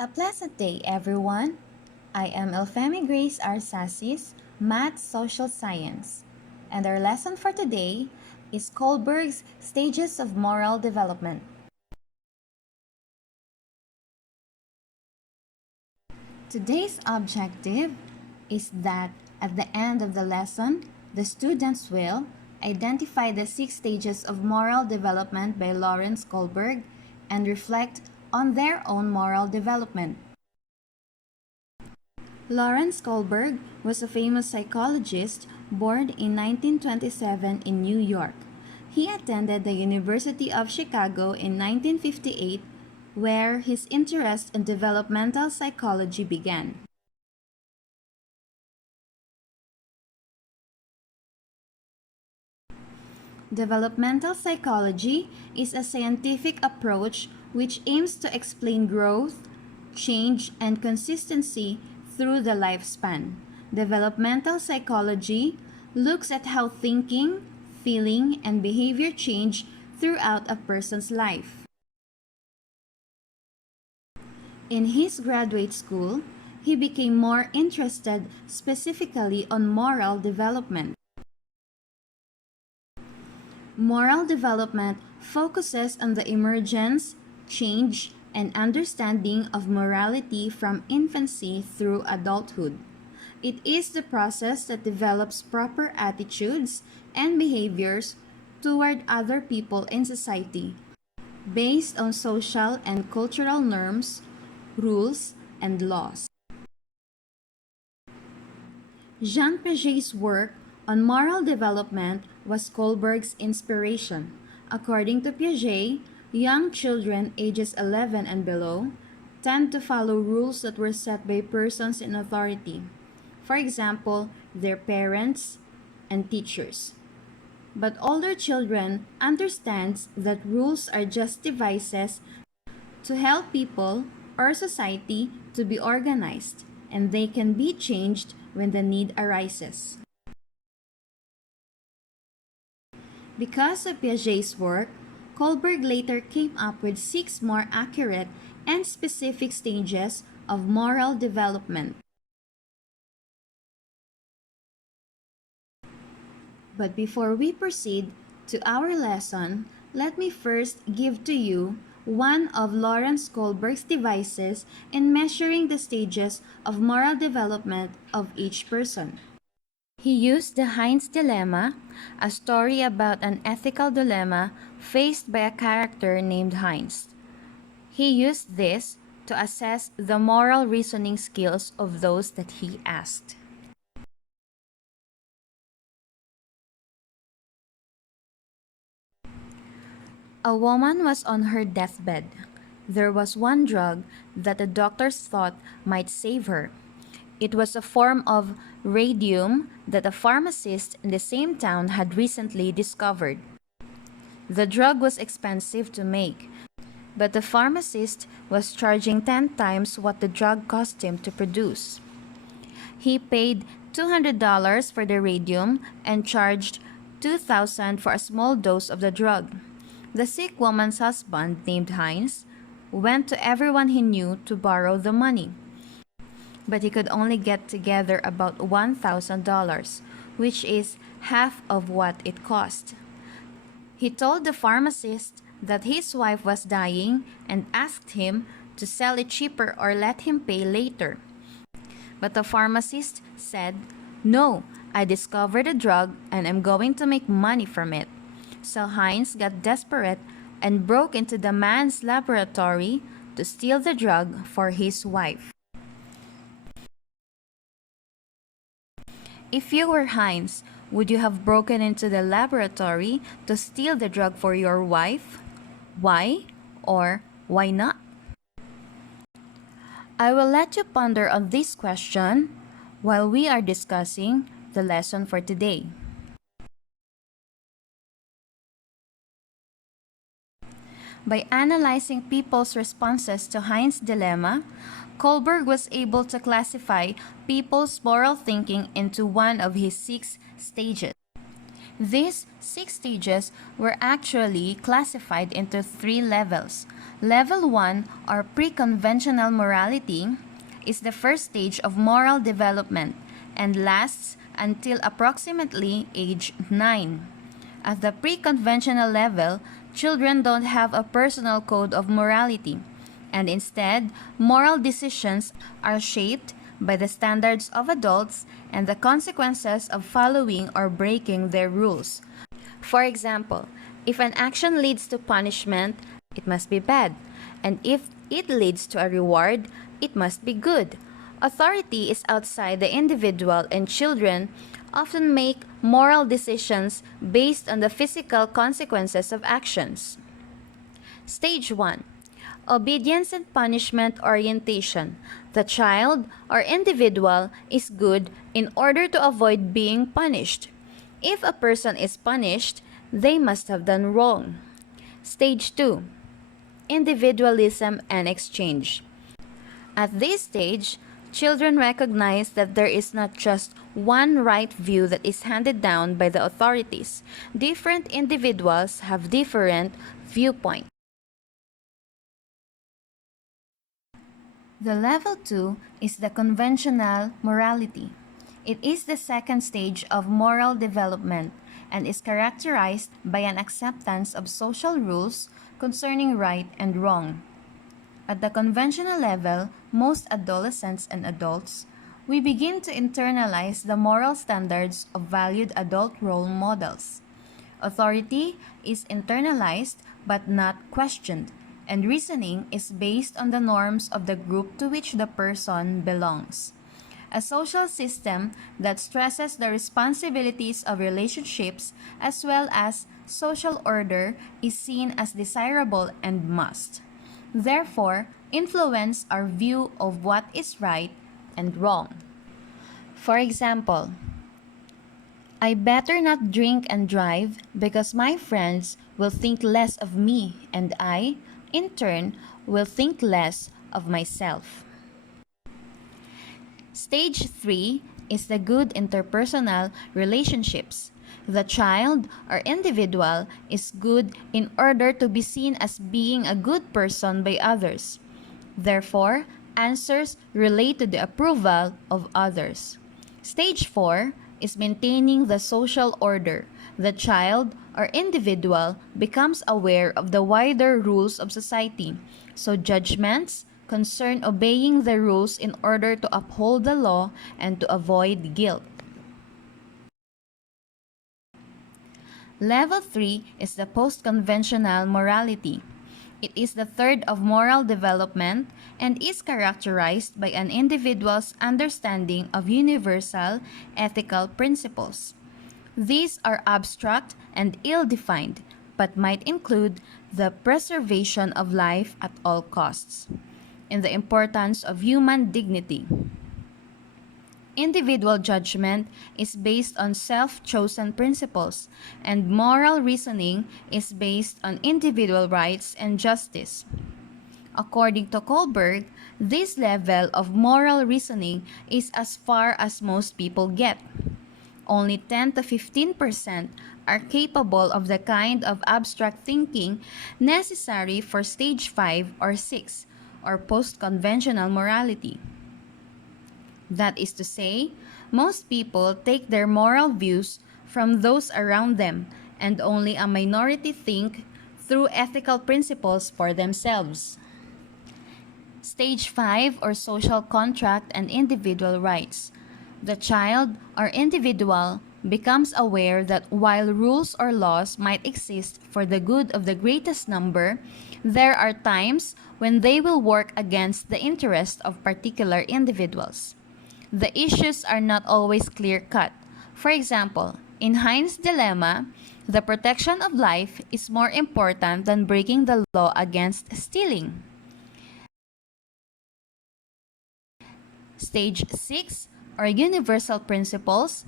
A pleasant day, everyone. I am Elfemie Grace R. Sasis, Math Social Science, and our lesson for today is Kohlberg's Stages of Moral Development. Today's objective is that at the end of the lesson, the students will identify the 6 stages of moral development by Lawrence Kohlberg and reflect on their own moral development. Lawrence Kohlberg was a famous psychologist born in 1927 in New York. He attended the University of Chicago in 1958, where his interest in developmental psychology began. Developmental psychology is a scientific approach which aims to explain growth, change, and consistency through the lifespan. Developmental psychology looks at how thinking, feeling, and behavior change throughout a person's life. In his graduate school, he became more interested specifically on moral development. Moral development focuses on the emergence, change, and understanding of morality from infancy through adulthood. It is the process that develops proper attitudes and behaviors toward other people in society based on social and cultural norms, rules, and laws. Jean Piaget's work on moral development was Kohlberg's inspiration. According to Piaget, young children ages 11 and below tend to follow rules that were set by persons in authority, for example, their parents and teachers. But older children understand that rules are just devices to help people or society to be organized, and they can be changed when the need arises. Because of Piaget's work, Kohlberg later came up with 6 more accurate and specific stages of moral development. But before we proceed to our lesson, let me first give to you one of Lawrence Kohlberg's devices in measuring the stages of moral development of each person. He used the Heinz dilemma, a story about an ethical dilemma faced by a character named Heinz. He used this to assess the moral reasoning skills of those that he asked. A woman was on her deathbed. There was one drug that the doctors thought might save her. It was a form of radium that a pharmacist in the same town had recently discovered. The drug was expensive to make, but the pharmacist was charging 10 times what the drug cost him to produce. He paid $200 for the radium and charged $2,000 for a small dose of the drug. The sick woman's husband, named Heinz, went to everyone he knew to borrow the money, but he could only get together about $1,000, which is half of what it cost. He told the pharmacist that his wife was dying and asked him to sell it cheaper or let him pay later. But the pharmacist said, "No, I discovered a drug and I'm going to make money from it." So Heinz got desperate and broke into the man's laboratory to steal the drug for his wife. If you were Heinz, would you have broken into the laboratory to steal the drug for your wife? Why or why not? I will let you ponder on this question while we are discussing the lesson for today. By analyzing people's responses to Heinz's dilemma, Kohlberg was able to classify people's moral thinking into one of his 6 stages. These 6 stages were actually classified into 3 levels. Level 1, or pre-conventional morality, is the first stage of moral development and lasts until approximately age 9. At the pre-conventional level, children don't have a personal code of morality, and instead, moral decisions are shaped by the standards of adults and the consequences of following or breaking their rules. For example, if an action leads to punishment, it must be bad, and if it leads to a reward, it must be good. Authority is outside the individual, and children often make moral decisions based on the physical consequences of actions. Stage 1, obedience and punishment orientation. The child or individual is good in order to avoid being punished. If a person is punished, they must have done wrong. Stage 2, individualism and exchange. At this stage, children recognize that there is not just one right view that is handed down by the authorities. Different individuals have different viewpoints. The level 2 is the conventional morality. It is the second stage of moral development and is characterized by an acceptance of social rules concerning right and wrong. At the conventional level, most adolescents and adults, we begin to internalize the moral standards of valued adult role models. Authority is internalized but not questioned, and reasoning is based on the norms of the group to which the person belongs. A social system that stresses the responsibilities of relationships as well as social order is seen as desirable and must, therefore, influence our view of what is right and wrong. For example, I better not drink and drive because my friends will think less of me and I, in turn, will think less of myself. Stage 3 is the good interpersonal relationships. The child or individual is good in order to be seen as being a good person by others. Therefore, answers relate to the approval of others. Stage 4 is maintaining the social order. The child or individual becomes aware of the wider rules of society, so judgments concern obeying the rules in order to uphold the law and to avoid guilt. Level 3 is the post-conventional morality. It is the third of moral development and is characterized by an individual's understanding of universal ethical principles. These are abstract and ill-defined, but might include the preservation of life at all costs and the importance of human dignity. Individual judgment is based on self-chosen principles, and moral reasoning is based on individual rights and justice. According to Kohlberg, this level of moral reasoning is as far as most people get. Only 10 to 15% are capable of the kind of abstract thinking necessary for stage 5 or 6, or post-conventional morality. That is to say, most people take their moral views from those around them, and only a minority think through ethical principles for themselves. Stage 5, or social contract and individual rights. The child or individual becomes aware that while rules or laws might exist for the good of the greatest number, there are times when they will work against the interest of particular individuals. The issues are not always clear-cut. For example, in Hein's dilemma, the protection of life is more important than breaking the law against stealing. Stage 6, or universal principles.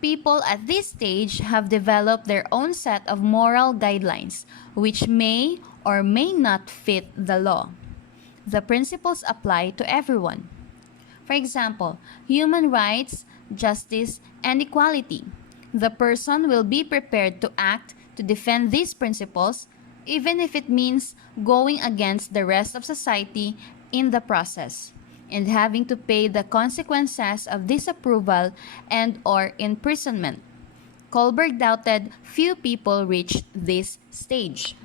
People at this stage have developed their own set of moral guidelines, which may or may not fit the law. The principles apply to everyone. For example, human rights, justice, and equality. The person will be prepared to act to defend these principles, even if it means going against the rest of society in the process, and having to pay the consequences of disapproval and or imprisonment. Kohlberg doubted few people reached this stage.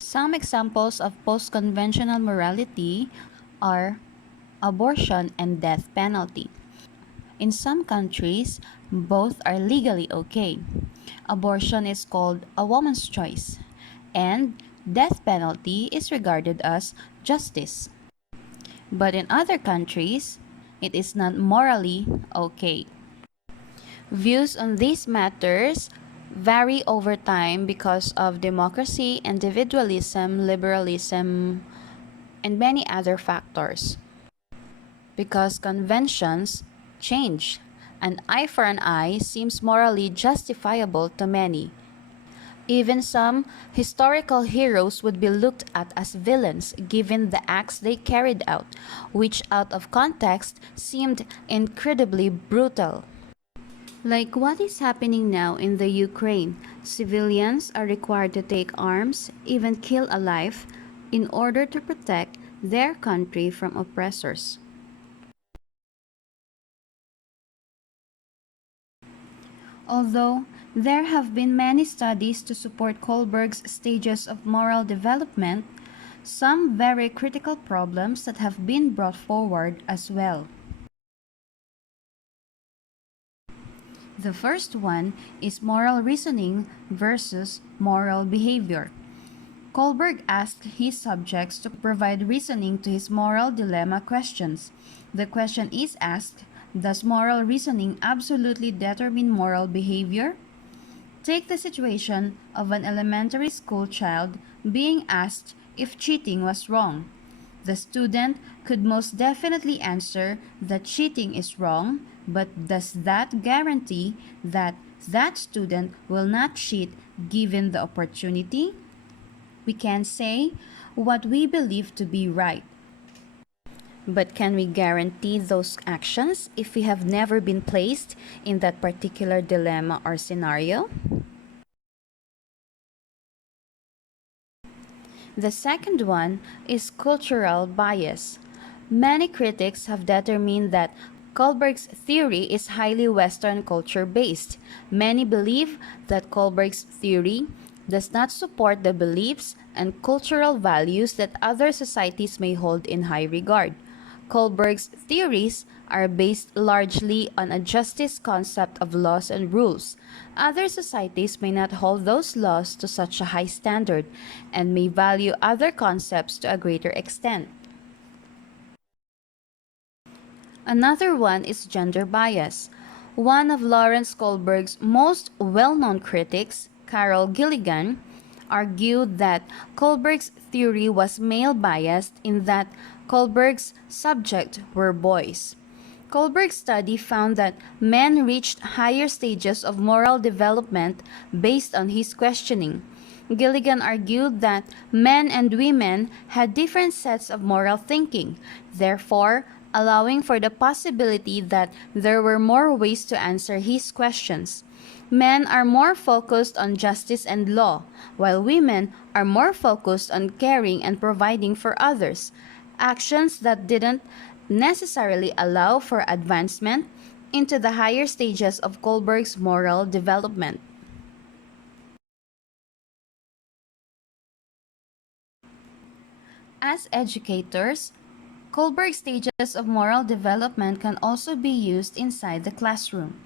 Some examples of post-conventional morality are abortion and death penalty. In some countries, both are legally okay. Abortion is called a woman's choice, and death penalty is regarded as justice. But in other countries, it is not morally okay. Views on these matters vary over time because of democracy, individualism, liberalism, and many other factors. Because conventions change. An eye for an eye seems morally justifiable to many. Even some historical heroes would be looked at as villains given the acts they carried out, which out of context seemed incredibly brutal. Like what is happening now in the Ukraine, civilians are required to take arms, even kill a life, in order to protect their country from oppressors. Although there have been many studies to support Kohlberg's stages of moral development, some very critical problems that have been brought forward as well. The first one is moral reasoning versus moral behavior. Kohlberg asked his subjects to provide reasoning to his moral dilemma questions. The question is asked, does moral reasoning absolutely determine moral behavior? Take the situation of an elementary school child being asked if cheating was wrong. The student could most definitely answer that cheating is wrong, but does that guarantee that that student will not cheat given the opportunity? We can say what we believe to be right. But can we guarantee those actions if we have never been placed in that particular dilemma or scenario? The second one is cultural bias. Many critics have determined that Kohlberg's theory is highly Western culture based. Many believe that Kohlberg's theory does not support the beliefs and cultural values that other societies may hold in high regard. Kohlberg's theories are based largely on a justice concept of laws and rules. Other societies may not hold those laws to such a high standard and may value other concepts to a greater extent. Another one is gender bias. One of Lawrence Kohlberg's most well-known critics, Carol Gilligan, argued that Kohlberg's theory was male-biased in that Kohlberg's subjects were boys. Kohlberg's study found that men reached higher stages of moral development based on his questioning. Gilligan argued that men and women had different sets of moral thinking, therefore allowing for the possibility that there were more ways to answer his questions. Men are more focused on justice and law, while women are more focused on caring and providing for others, actions that didn't necessarily allow for advancement into the higher stages of Kohlberg's moral development. As educators, Kohlberg's stages of moral development can also be used inside the classroom.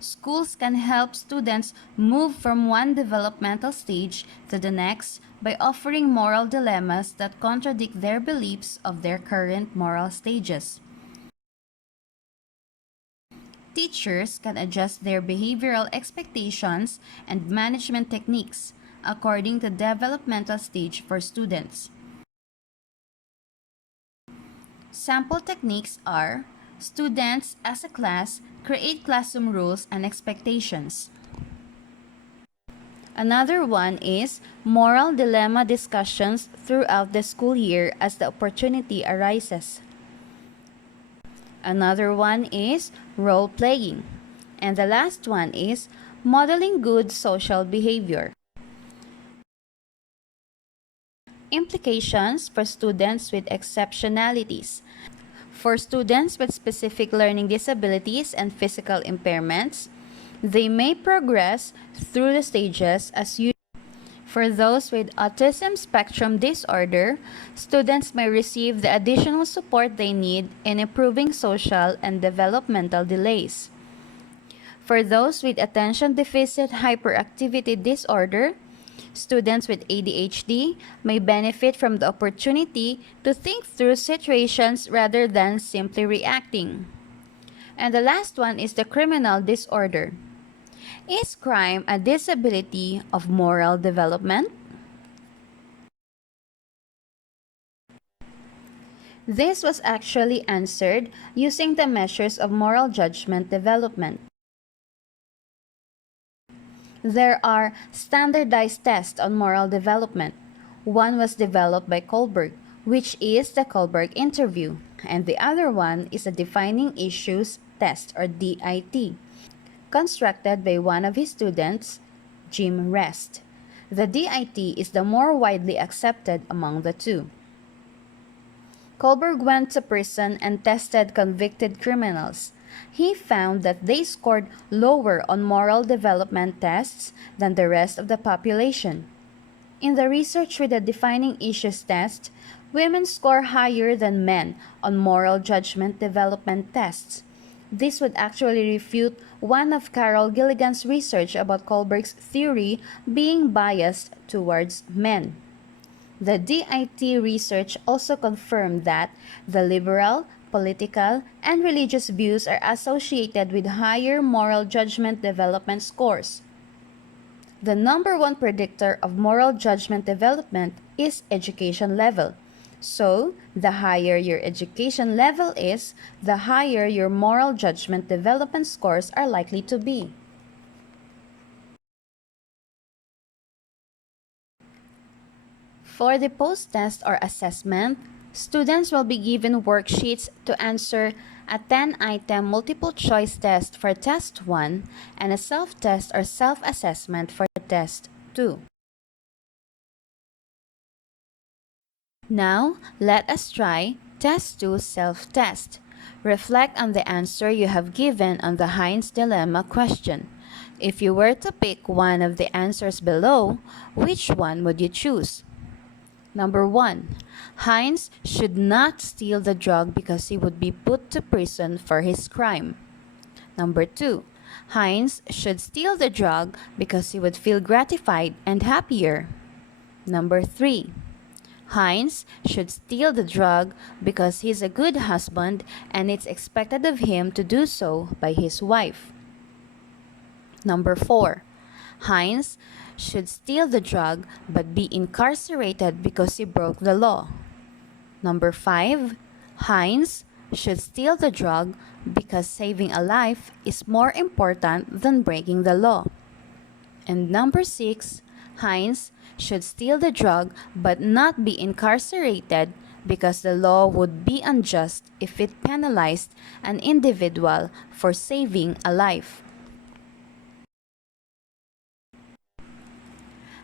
Schools can help students move from one developmental stage to the next by offering moral dilemmas that contradict their beliefs of their current moral stages. Teachers can adjust their behavioral expectations and management techniques according to developmental stage for students. Sample techniques are: students as a class create classroom rules and expectations. Another one is moral dilemma discussions throughout the school year as the opportunity arises. Another one is role playing. And the last one is modeling good social behavior. Implications for students with exceptionalities. For students with specific learning disabilities and physical impairments, they may progress through the stages as usual. For those with autism spectrum disorder, students may receive the additional support they need in improving social and developmental delays. For those with attention deficit hyperactivity disorder, students with ADHD may benefit from the opportunity to think through situations rather than simply reacting. And the last one is the criminal disorder. Is crime a disability of moral development? This was actually answered using the measures of moral judgment development. There are standardized tests on moral development. One was developed by Kohlberg, which is the Kohlberg interview, and the other one is a defining issues test or DIT, constructed by one of his students, Jim Rest. The DIT is the more widely accepted among the two. Kohlberg went to prison and tested convicted criminals. He found that they scored lower on moral development tests than the rest of the population. In the research with the defining issues test, women score higher than men on moral judgment development tests. This would actually refute one of Carol Gilligan's research about Kohlberg's theory being biased towards men. The DIT research also confirmed that the liberal, political, and religious views are associated with higher moral judgment development scores. The number one predictor of moral judgment development is education level. So, the higher your education level is, the higher your moral judgment development scores are likely to be. For the post-test or assessment, students will be given worksheets to answer a 10-item multiple-choice test for Test 1 and a self-test or self-assessment for Test 2. Now, let us try Test 2 self-test. Reflect on the answer you have given on the Heinz dilemma question. If you were to pick one of the answers below, which one would you choose? Number 1. Heinz should not steal the drug because he would be put to prison for his crime. Number 2. Heinz should steal the drug because he would feel gratified and happier. Number 3. Heinz should steal the drug because he's a good husband and it's expected of him to do so by his wife. Number 4. Heinz should steal the drug but be incarcerated because he broke the law. Number 5. Heinz should steal the drug because saving a life is more important than breaking the law. And number 6. Heinz should steal the drug but not be incarcerated because the law would be unjust if it penalized an individual for saving a life.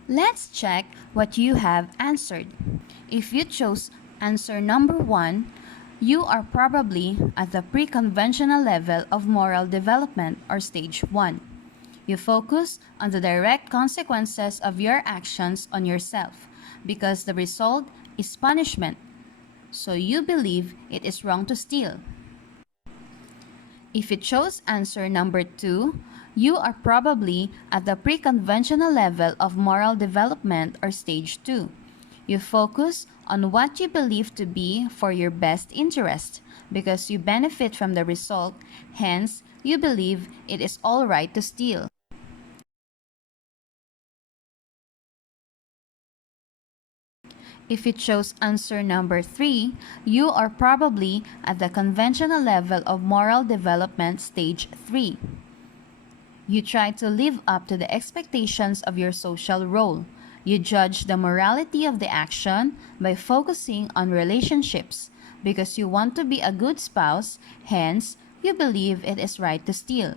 Let's check what you have answered. If you chose answer number 1, you are probably at the pre-conventional level of moral development or stage 1. You focus on the direct consequences of your actions on yourself because the result is punishment. So you believe it is wrong to steal. If you chose answer number 2, you are probably at the pre-conventional level of moral development or stage 2. You focus on what you believe to be for your best interest because you benefit from the result, hence you believe it is all right to steal. If you chose answer number 3, you are probably at the conventional level of moral development stage 3. You try to live up to the expectations of your social role. You judge the morality of the action by focusing on relationships, because you want to be a good spouse, hence, you believe it is right to steal.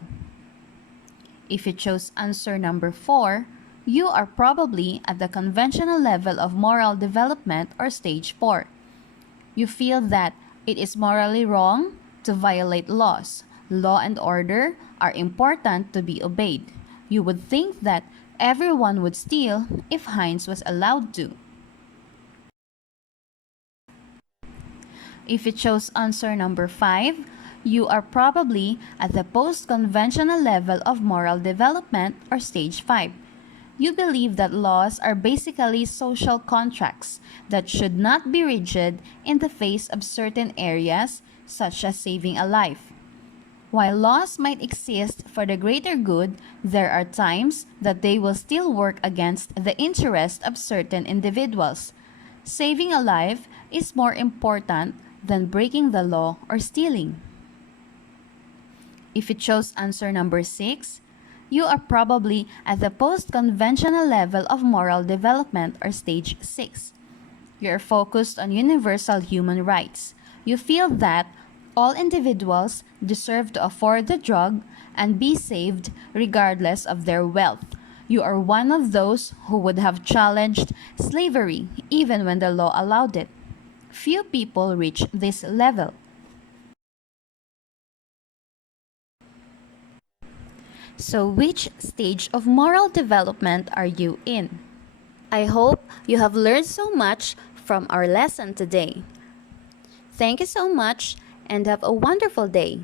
If you chose answer number 4, you are probably at the conventional level of moral development or stage 4. You feel that it is morally wrong to violate laws. Law and order are important to be obeyed. You would think that everyone would steal if Heinz was allowed to. If you chose answer number 5, you are probably at the post-conventional level of moral development or stage 5. You believe that laws are basically social contracts that should not be rigid in the face of certain areas, such as saving a life. While laws might exist for the greater good, there are times that they will still work against the interest of certain individuals. Saving a life is more important than breaking the law or stealing. If you chose answer number 6, you are probably at the post-conventional level of moral development or stage 6. You are focused on universal human rights. You feel that all individuals deserve to afford the drug and be saved regardless of their wealth. You are one of those who would have challenged slavery even when the law allowed it. Few people reach this level. So, which stage of moral development are you in? I hope you have learned so much from our lesson today. Thank you so much and have a wonderful day.